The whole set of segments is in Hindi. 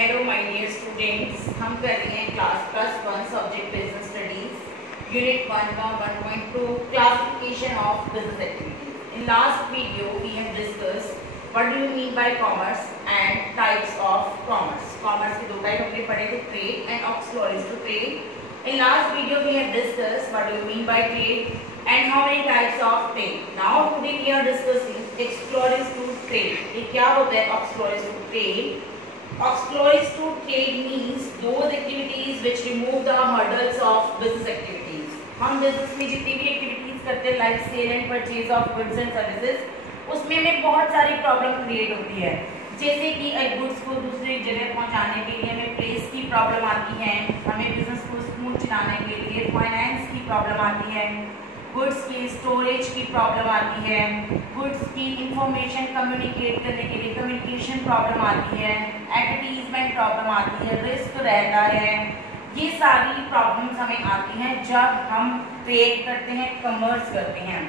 हेलो माय डियर स्टूडेंट्स, हम कर रहे हैं class +1 subject business studies unit 1 का 1.2 classification of business activities. In last video we have discussed what do you mean by commerce and types of commerce. Commerce के दो टाइप हमने पढ़े थे, trade and auxiliaries to trade. In last video we have discussed what do you mean by trade and how many types of trade. Now today we are discussing auxiliaries to trade. ये क्या होता है auxiliaries to trade? Auxiliaries to trade means those activities which remove the hurdles of business activities. हम बिजनेस में जितनी भी एक्टिविटीज करते हैं like sale and purchase of goods and services, उसमें हमें बहुत सारी प्रॉब्लम क्रिएट होती है। जैसे कि एक गुड्स को दूसरी जगह पहुंचाने के लिए हमें प्लेस की प्रॉब्लम आती है, हमें बिजनेस को स्मूथ चलाने के लिए फाइनेंस की प्रॉब्लम आती है, गुड्स की स्टोरेज की प्रॉब्लम आती है, गुड्स की इंफॉर्मेशन कम्युनिकेट करने के लिए कम्युनिकेशन प्रॉब्लम आती है, एडवर्टीजमेंट प्रॉब्लम आती है, रिस्क रहता है। ये सारी प्रॉब्लम्स हमें आती हैं जब हम ट्रेड करते हैं, कमर्स करते हैं।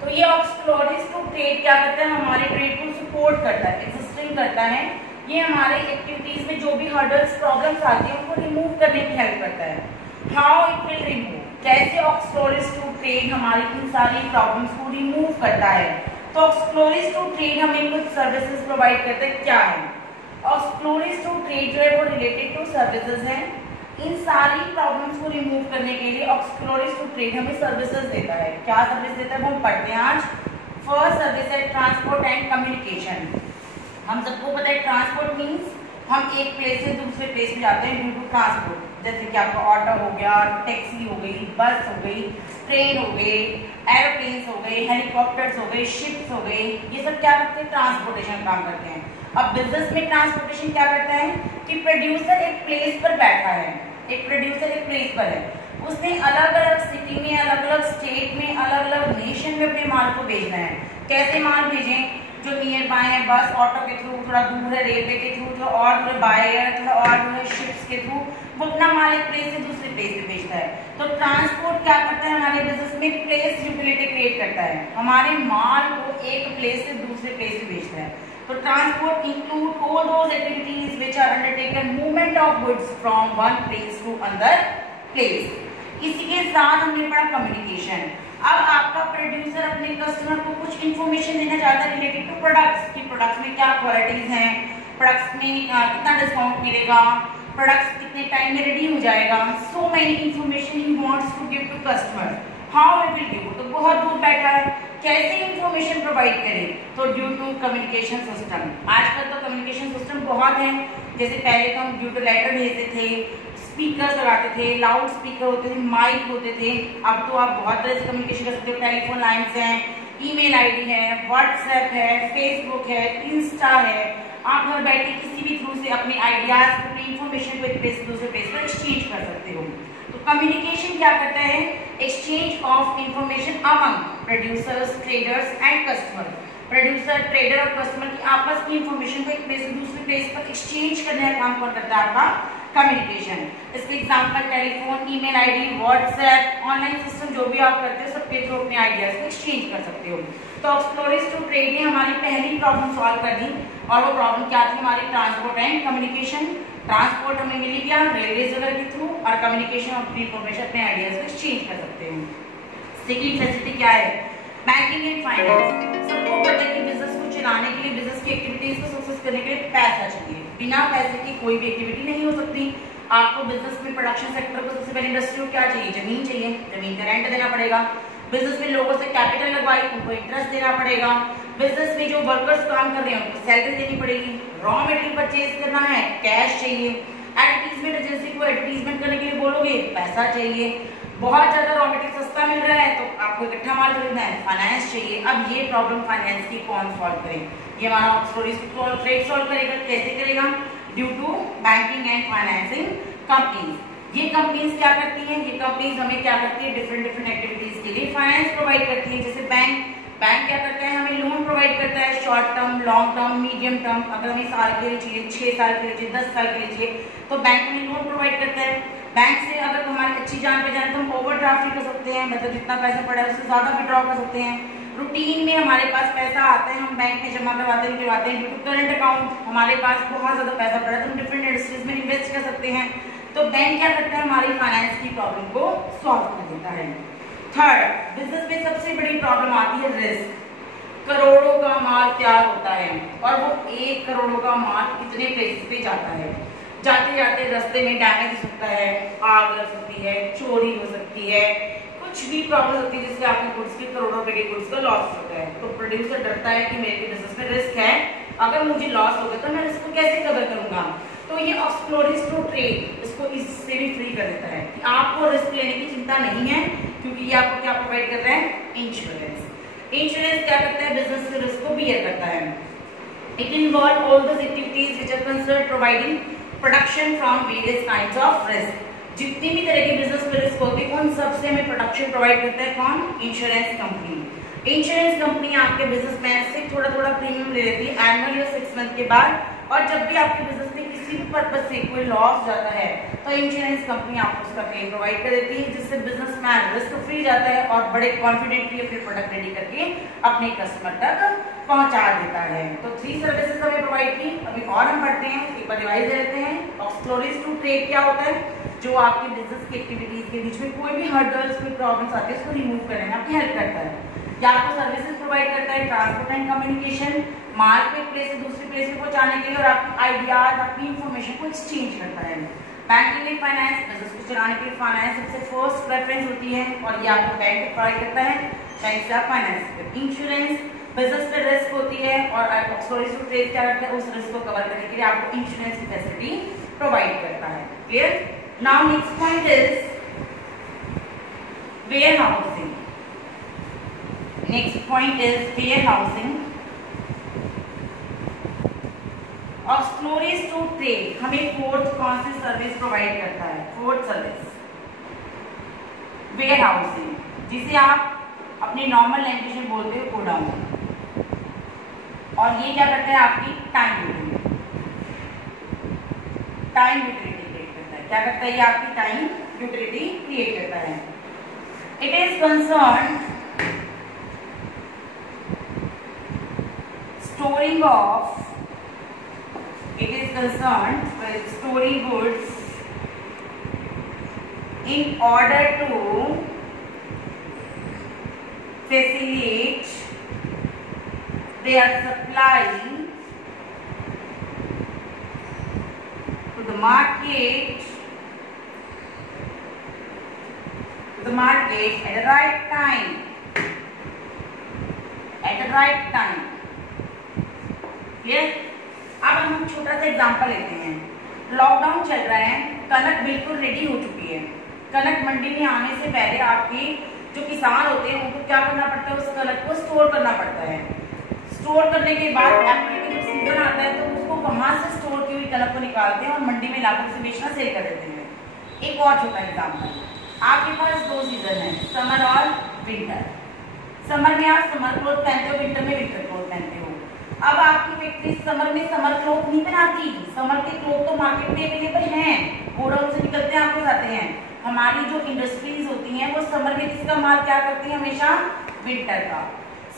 तो ये ऑक्सलरीज टू ट्रेड क्या करता है, हमारे ट्रेड को सपोर्ट करता है, एक्सिस्टिंग करता है। ये हमारे एक्टिविटीज में जो भी हर्डल्स प्रॉब्लम्स आती है उनको रिमूव करने की हेल्प करता है। हाउ इट विल रिमूव, कैसे ऑक्सलरीज टू ट्रेड हमारी इन सारी प्रॉब्लम्स को रिमूव करता है। तो ऑक्सलरीज टू ट्रेड हमें कुछ सर्विसेज प्रोवाइड करता है। क्या है ऑक्सलरीज टू ट्रेड? जो है वो रिलेटेड टू सर्विसेज है। इन सारी प्रॉब्लम्स को रिमूव करने के लिए ऑक्सलरीज टू ट्रेड हमें सर्विसेज देता है। क्या सर्विस देता है वो हम पढ़ते हैं आज। फर्स्ट सर्विस है ट्रांसपोर्ट एंड कम्युनिकेशन। हम सबको पता है ट्रांसपोर्ट मीन्स हम एक प्लेस से दूसरे प्लेस में जाते हैं ड्यू टू ट्रांसपोर्ट। जैसे कि आपका ऑटो हो गया, टैक्सी हो गई, बस हो गई, ट्रेन हो गई, एरोप्लेन्स हो गए, हेलीकॉप्टर्स हो गए, शिप्स हो गए, ये सब क्या करते हैं, ट्रांसपोर्टेशन काम करते हैं। अब बिजनेस में ट्रांसपोर्टेशन क्या करता है कि प्रोड्यूसर एक प्लेस पर बैठा है, एक प्रोड्यूसर एक प्लेस पर है, उसने अलग अलग सिटी में, अलग अलग स्टेट में, अलग अलग नेशन में अपने माल को भेजना है। कैसे माल भेजें, जो नियर बाय है बस ऑटो के थ्रू, थोड़ा दूर है रेलवे के थ्रू, थोड़ा और थोड़ा बाय है, थोड़ा और थोड़ा शिप्स के थ्रू, वो अपना माल एक प्लेस से दूसरे प्लेस पे भेजता है। तो ट्रांसपोर्ट क्या करता है हमारे बिजनेस में, प्लेस यूटिलिटी क्रिएट करता है, हमारे माल को एक प्लेस से दूसरे प्लेस पे भेजता है। तो transport include all those activities which are undertaken movement of goods from one place to another place. इसी के साथ हमने पढ़ा कम्युनिकेशन। अब आपका प्रोड्यूसर अपने कस्टमर को कुछ इंफॉर्मेशन देना चाहता है रिलेटेड टू प्रोडक्ट्स की, प्रोडक्ट्स में क्या क्वालिटीज हैं, प्रोडक्ट्स में कितना डिस्काउंट मिलेगा, प्रोडक्ट्स कितने टाइम में रेडी हो जाएगा। So many information he wants to give to customer. How it will give, तो बहुत दूर बैठा है, कैसे इंफॉर्मेशन प्रोवाइड करें, तो ड्यू टू कम्युनिकेशन सिस्टम। आजकल तो कम्युनिकेशन सिस्टम बहुत है, जैसे पहले तो हम ड्यू टू लेटर भेजते थे, स्पीकर लगाते थे, लाउड स्पीकर होते थे, माइक होते थे। अब तो आप बहुत तरह से कम्युनिकेशन कर सकते हो, टेलीफोन लाइन्स हैं, ईमेल आईडी है, व्हाट्सएप है, फेसबुक है, इंस्टा है। आप घर बैठे किसी भी थ्रू से अपने आइडियाज, अपनी इंफॉर्मेशन को एक प्लेस से दूसरे प्लेस पर एक्सचेंज कर सकते हो। तो कम्युनिकेशन क्या करता है, exchange of information among producers, traders and customer. Producer, trader और कस्टमर की आपस की इंफॉर्मेशन को एक प्लेस से दूसरे प्लेस पर एक्सचेंज करने का काम कौन करता है, आपका कम्युनिकेशन। इसके example telephone, email ID, WhatsApp, online system जो भी आप करते हो सबके थ्रू अपने आइडियाज को एक्सचेंज कर सकते हो। तो ऑक्सलरीज टू ट्रेड ने हमारी पहली प्रॉब्लम सॉल्व कर दी, और वो प्रॉब्लम क्या थी हमारी, ट्रांसपोर्ट एंड कम्युनिकेशन। ट्रांसपोर्ट हमें मिल गया रेलवे वगैरह के थ्रू, और कम्युनिकेशन अपनी इंफॉर्मेशन अपने आइडियाज को एक्सचेंज कर सकते हो। सेकंड फैसिलिटी क्या है, बैंकिंग एंड फाइनेंस। सबको पता है कि बिजनेस को चलाने के लिए, बिजनेस की एक्टिविटीज को सक्सेस करने के लिए पैसा चाहिए। बिना पैसे की कोई भी एक्टिविटी नहीं हो सकती। आपको बिजनेस में प्रोडक्शन सेक्टर को सबसे पहले इंडस्ट्री को क्या चाहिए, जमीन चाहिए, जमीन का रेंट देना पड़ेगा। बिजनेस में लोगों से कैपिटल लगवाई, उनको इंटरेस्ट देना पड़ेगा। बिजनेस में जो वर्कर्स काम कर रहे हैं उनको सैलरी देनी पड़ेगी। रॉ मटेरियल परचेज करना है, कैश चाहिए। एडवर्टीजमेंट एजेंसी को एडवर्टीजमेंट करने के लिए बोलोगे, पैसा चाहिए। बहुत ज्यादा रॉ मटेरियल सस्ता मिल रहा है तो आपको इकट्ठा माल खरीदना है, फाइनेंस चाहिए। अब ये प्रॉब्लम फाइनेंस की कौन सॉल्व करे, ये हमारा ऑक्सलरीज टू ट्रेड सॉल्व करेगा। कैसे करेगा, due to banking and financing companies. ये कंपनीज क्या करती हैं, ये कंपनीज हमें क्या करती है, डिफरेंट डिफरेंट एक्टिविटीज के लिए फाइनेंस प्रोवाइड करती है। जैसे बैंक क्या करता है, हमें लोन प्रोवाइड करता है, short term, long term, medium term. अगर हमें साल के लिए चाहिए, 6 साल के लिए चाहिए, 10 साल के लिए चाहिए, तो बैंक हमें लोन प्रोवाइड करता है। बैंक से अगर हमारी अच्छी जान पहचान है तो हम ओवरड्राफ्ट भी कर सकते हैं, मतलब जितना पैसा पड़ा है उससे ज्यादा विड्रॉ कर सकते हैं। रूटीन में हमारे पास पैसा आता है, हम बैंक में जमा करवाते हैं, ड्यू टू करंट अकाउंट हमारे पास बहुत ज्यादा पैसा पड़ा है तो हम डिफरेंट इंडस्ट्रीज में इन्वेस्ट कर सकते हैं। तो बैंक क्या करता है, हमारी फाइनेंस की प्रॉब्लम को सॉल्व कर देता है। थर्ड, बिजनेस में सबसे बड़ी प्रॉब्लम आती है रिस्क। करोड़ों का माल तैयार होता है और वो 1 करोड़ का माल कितने प्लेसेस पे जाता है, जाते जाते रास्ते में डैमेज हो सकता है, आग लग सकती है, चोरी हो सकती है, कुछ भी प्रॉब्लम होती है जिससे आपके गुड्स के करोड़ों रुपए के गुड्स का लॉस होता है। तो प्रोड्यूसर डरता है कि मेरे बिजनेस में रिस्क है, अगर मुझे लॉस होगा तो मैं रिस्क को कैसे कवर करूंगा। तो ये ऑक्सप्लोरिंग टू ट्रेड इसको इससे भी फ्री कर देता है कि आपको रिस्क लेने की चिंता नहीं है, क्योंकि ये आपको क्या प्रोवाइड कर रहा है, इंश्योरेंस। इंश्योरेंस क्या करता है, बिजनेस के रिस्क को बियर करता है। It involve all those activities which are concerned providing production from various kinds of risk. जितनी भी तरह के बिजनेस में रिस्क होती है उन सबसे हमें प्रोडक्शन प्रोवाइड करता है कौन, इंश्योरेंस कंपनी। इंश्योरेंस कंपनी आपके बिजनेसमैन से थोड़ा थोड़ा प्रीमियम ले लेती है एनुअल या 6 मंथ के बाद, और जब भी आपके बिजनेस में किसी भी पर्पज से कोई लॉस जाता है तो इंश्योरेंस कंपनी आपको उसका क्लेम प्रोवाइड कर देती है, जिससे बिजनेसमैन रिस्क फ्री जाता है और बड़े कॉन्फिडेंटली अपने प्रोडक्ट रेडी करके अपने कस्टमर तक पहुंचा देता है। तो 3 सर्विसेज हमें प्रोवाइड की, अभी और हम पढ़ते हैं, एक बार रिवाइज दे लेते हैं। ऑक्सप्लोरिंग टू ट्रेड क्या होता है, जो आपकी बिजनेस की एक्टिविटीज के बीच में कोई भी हर्डल्स, कोई प्रॉब्लम्स आती है उसको रिमूव करने में आपकी हेल्प करता है। या आपको सर्विसेज प्रोवाइड करता है ट्रांसपोर्ट एंड कम्युनिकेशन, माल को एक प्लेस से दूसरी प्लेस में पहुंचाने के लिए, और आपकी आइडियाज, आपकी इंफॉर्मेशन को एक्सचेंज करता है। बैंकिंग एंड फाइनेंस, बिजनेस को चलाने के लिए फाइनेंस सबसे फर्स्ट प्रेफरेंस होती है और ये आपको बैंक प्रोवाइड करता है, बैंक से आप फाइनेंस। इंश्योरेंस, बिजनेस पे रिस्क होती है और ऑक्सप्लोरिंग टू ट्रेड क्या करता है, उस रिस्क को कवर करने के लिए आपको इंश्योरेंस की फैसिलिटी प्रोवाइड करता है। Clear? Now next point is warehousing. Next point is warehousing. Auxiliaries to trade हमें फोर्थ कौन सी सर्विस प्रोवाइड करता है, फोर्थ सर्विस वेयरहाउसिंग, जिसे आप अपनी नॉर्मल लैंग्वेज में बोलते हो गोडाउन। और ये क्या करता है, आपकी टाइम यूटिलिटी क्रिएट करता है। क्या करता है, ये आपकी टाइम यूटिलिटी क्रिएट करता है। It is concern storing of, it is concerned with storing goods in order to facilitate their supply to the market at the right time, clear? अब हम छोटा सा एग्जांपल लेते हैं। लॉकडाउन चल रहा है, कनक बिल्कुल रेडी हो चुकी है। कनक मंडी में आने से पहले आपके जो किसान होते हैं उनको क्या करना पड़ता है, उस कनक को स्टोर करना पड़ता है। स्टोर करने के बाद अप्रैल में जब सीजन आता है तो उसको वहां से स्टोर की हुई कनक को निकालते हैं और मंडी में लाकर उसे बेचना सेल कर देते हैं। एक और छोटा एग्जाम्पल, आपके पास 2 सीजन है, समर और विंटर। समर में आप समर क्लोथ पहनते हो, विंटर में विंटर क्लोथ पहनते हो। अब आपकी फैक्ट्री समर में समर क्लोथ नहीं बनाती, समर के क्लोथ तो मार्केट में अवेलेबल हैं, गोडाउन से निकलते हैं, आपके आते हैं। हमारी जो इंडस्ट्रीज होती हैं वो समर में किसका माल तैयार करती है, हमेशा विंटर का।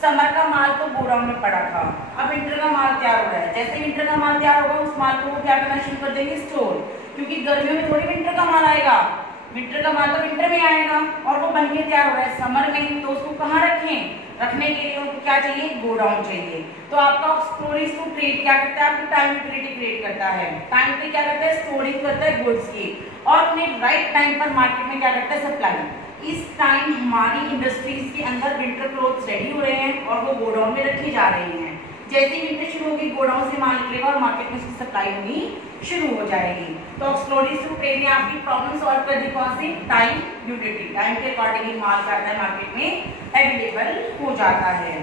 समर का माल तो गोडाउन में पड़ा था, अब विंटर का माल तैयार हो रहा है। जैसे विंटर का माल तैयार होगा उस माल को वो क्या करना शुरू कर देंगे, स्टोर, क्योंकि गर्मियों में थोड़ी विंटर का माल आएगा, विंटर का माल तो विंटर में आएगा और वो बन के तैयार हो रहा है समर में, तो उसको कहाँ रखें, रखने के लिए उनको क्या चाहिए, गोडाउन चाहिए। तो आपका ऑक्सप्लोरिंग टू ट्रेड क्या करता है, आपकी टाइम यूटिलिटी क्रिएट करता है। टाइम पे क्या करता है, स्टोरिंग करता है गुड्स की, और अपने राइट टाइम पर मार्केट में क्या करता है, सप्लाई। इस टाइम हमारी इंडस्ट्रीज के अंदर विंटर क्लोथ्स रेडी हो रहे हैं और वो गोडाउन में रखी जा रही हैं। जैसे ही विंटर शुरू होगी गोडाउन से माल निकलेगा और मार्केट में उसकी सप्लाई होनी शुरू हो जाएगी। तो ऑक्सप्लोरिंग टू ट्रेड ने आपकी प्रॉब्लम सॉल्व कर दी, कौन सी, टाइम यूटिलिटी। टाइम के अकॉर्डिंगली माल क्या है, मार्केट में अवेलेबल हो जाता है।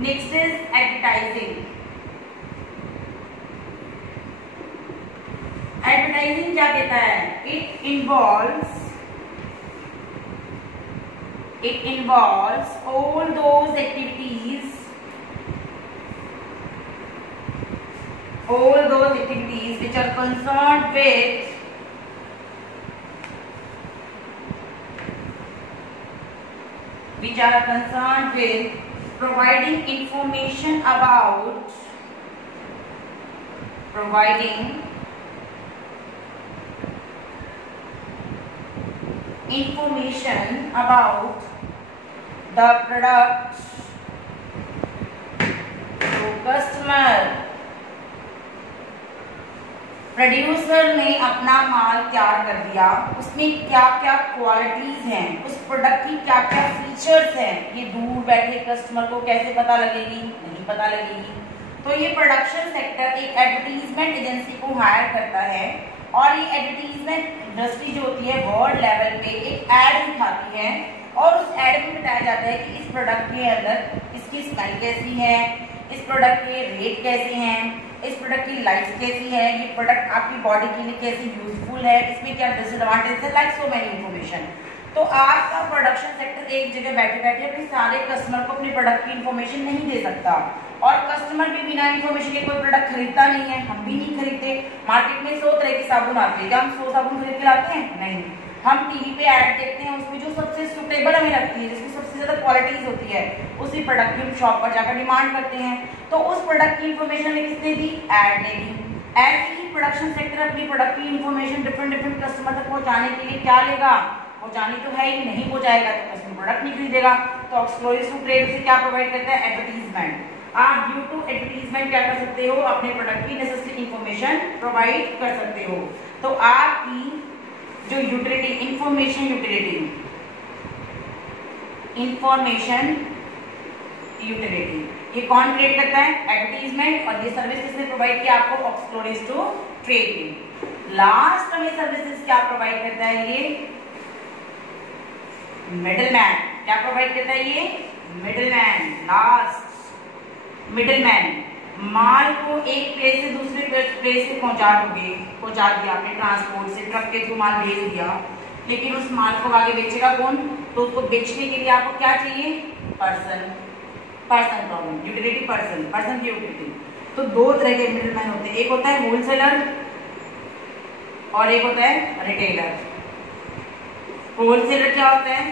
Next is advertising. एडवर्टाइजिंग क्या देता है, it involves all those activities which are concerned with providing information about the product to customer। Producer ने अपना माल तैयार कर दिया, उसमें क्या क्या क्वालिटीज हैं, उस प्रोडक्ट की क्या क्या फीचर्स हैं, ये दूर बैठे कस्टमर को कैसे पता लगेगी, नहीं पता लगेगी। तो ये प्रोडक्शन सेक्टर एक एडवर्टीजमेंट एजेंसी को हायर करता है और ये एडवर्टीजमेंट इंडस्ट्री जो होती है वर्ल्ड लेवल पे एक एड दिखाती है और उस एड में बताया जाता है कि इस प्रोडक्ट के अंदर इसकी स्मेल कैसी है, इस प्रोडक्ट के रेट कैसे हैं, इस प्रोडक्ट की लाइफ कैसी है, ये प्रोडक्ट आपकी बॉडी के लिए कैसे यूजफुल है, इसमें क्या डिसएडवांटेज है, लाइक सो मेनी इंफॉर्मेशन। तो आपका प्रोडक्शन सेक्टर एक जगह बैठे बैठे अपने सारे कस्टमर को अपने प्रोडक्ट की इंफॉर्मेशन नहीं दे सकता और कस्टमर भी बिना इंफॉर्मेशन के कोई प्रोडक्ट खरीदता नहीं है, हम भी नहीं खरीदते। मार्केट में 100 तरह के साबुन आते हैं, क्या हम 100 साबुन खरीद के लाते हैं? नहीं। हम टीवी पे ऐड देखते हैं, उसमें जो सबसे सुटेबल हमें लगती है, जिसकी सबसे ज्यादा क्वालिटीज होती है, उसी प्रोडक्ट की शॉप पर जाकर डिमांड करते हैं। तो उस प्रोडक्ट की इंफॉर्मेशन किसने दी? ऐड ने दी। ऐसे ही प्रोडक्शन सेक्टर अपनी प्रोडक्ट की इंफॉर्मेशन डिफरेंट कस्टमर तक पहुंचाने के लिए क्या लेगा? पहुंचानी तो है ही, नहीं पहुंचाएगा तो कस्टमर प्रोडक्ट नहीं खरीदेगा। तो एक्सक्लूसिव टू ट्रेड से क्या प्रोवाइड करता है? एडवर्टीजमेंट। आप ड्यू टू एडवर्टीजमेंट क्या कर सकते हो? अपने प्रोडक्ट की नेसेसरी इंफॉर्मेशन प्रोवाइड कर सकते हो। तो आपकी जो यूटिलिटी इंफॉर्मेशन यूटिलिटी ये कौन क्रिएट करता है? एडवर्टीजमेंट। और ये सर्विस किसने प्रोवाइड किया आपको? Exclusive to trade. लास्ट में सर्विसेज क्या प्रोवाइड करता है? ये मिडलमैन। क्या प्रोवाइड करता है? ये मिडलमैन। लास्ट मिडलमैन, माल को एक प्लेस से दूसरे प्लेस से पहुंचा दिया आपने ट्रांसपोर्ट से, ट्रक के थ्रू माल भेज दिया, लेकिन उस माल को आगे बेचेगा कौन? तो उसको बेचने के लिए आपको क्या चाहिए? पर्सन प्रॉब्लम, यूटिलिटी पर्सन की यूटिलिटी। तो दो तरह के मिडलमैन होते हैं, एक होता है होलसेलर और एक होता है रिटेलर। होलसेलर क्या होता है?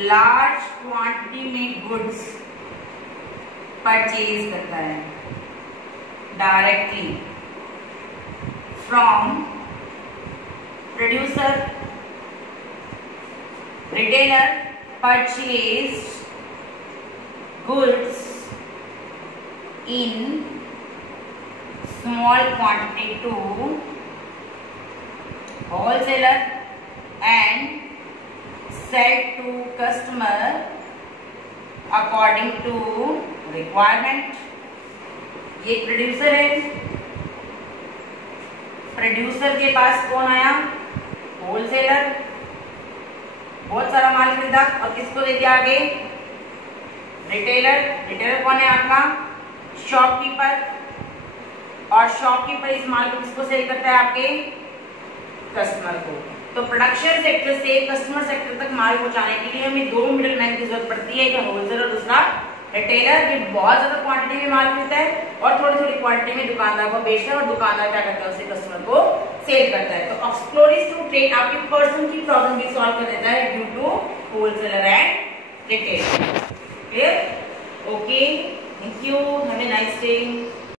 लार्ज क्वांटिटी में गुड्स परचेज करता है directly from producer. Retailer purchase goods in small quantity to wholesaler and sell to customer according to requirement। ये प्रोड्यूसर है, प्रोड्यूसर के पास कौन आया? होलसेलर। बहुत सारा माल खरीदा और किसको दे दिया आगे? रिटेलर कौन है आपका? शॉपकीपर। और शॉपकीपर इस माल को किसको सेल करता है? आपके कस्टमर को। तो प्रोडक्शन सेक्टर से कस्टमर सेक्टर तक माल पहुंचाने के लिए हमें दो मिडलमैन की जरूरत पड़ती है, एक होलसेलर और दूसरा रिटेलर। ये बहुत ज्यादा क्वांटिटी में माल खरीदता है और थोड़ी क्वांटिटी में दुकानदार को बेचता है और दुकानदार क्या करता है? उसे कस्टमर को सेल करता है। तो एक्सक्लूसिव टू ट्रेड आपके पर्सन की प्रॉब्लम भी सॉल्व कर देता है due to wholesaler and retailer. Clear? Okay. Thank you. Have a nice day.